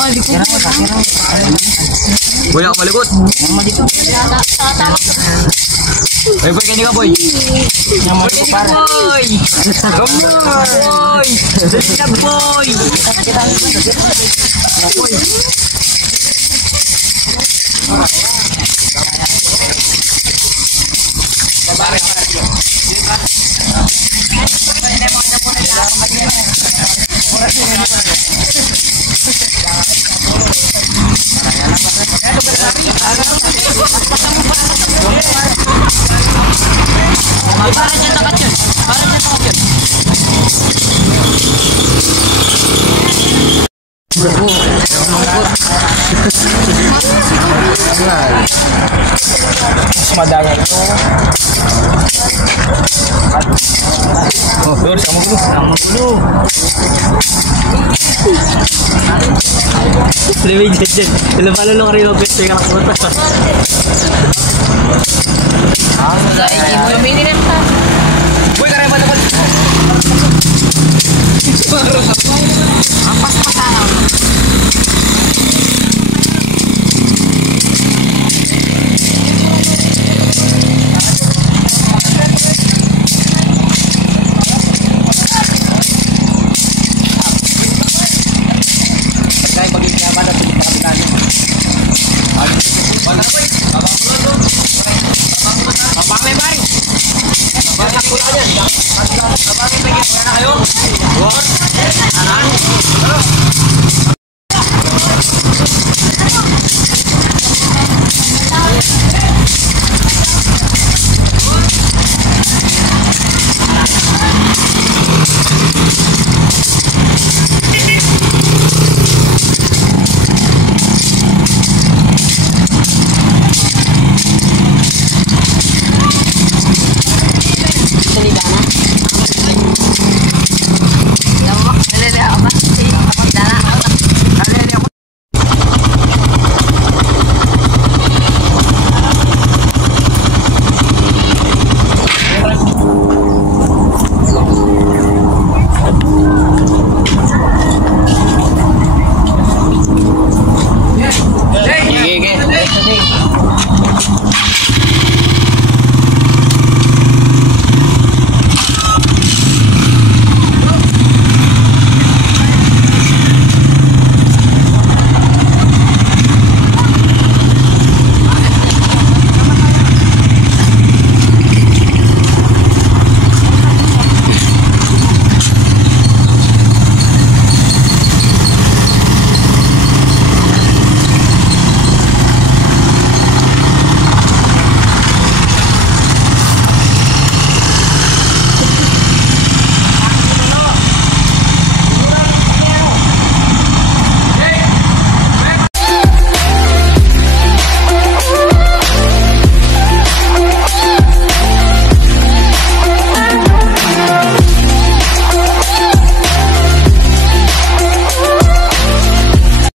Boy, ako malikot. Boy, boy, kaya ka, boy. Boy, kaya ka, boy. Come on, boy. Dali na, boy. Boy. Madagal ito. Oh, dur, sama dulu. Sama dulu. Lebih jajan. Lepas lu kari lo pes pegang motor. Ini nih. Boy karena apa dapat? Apa masalah? Abang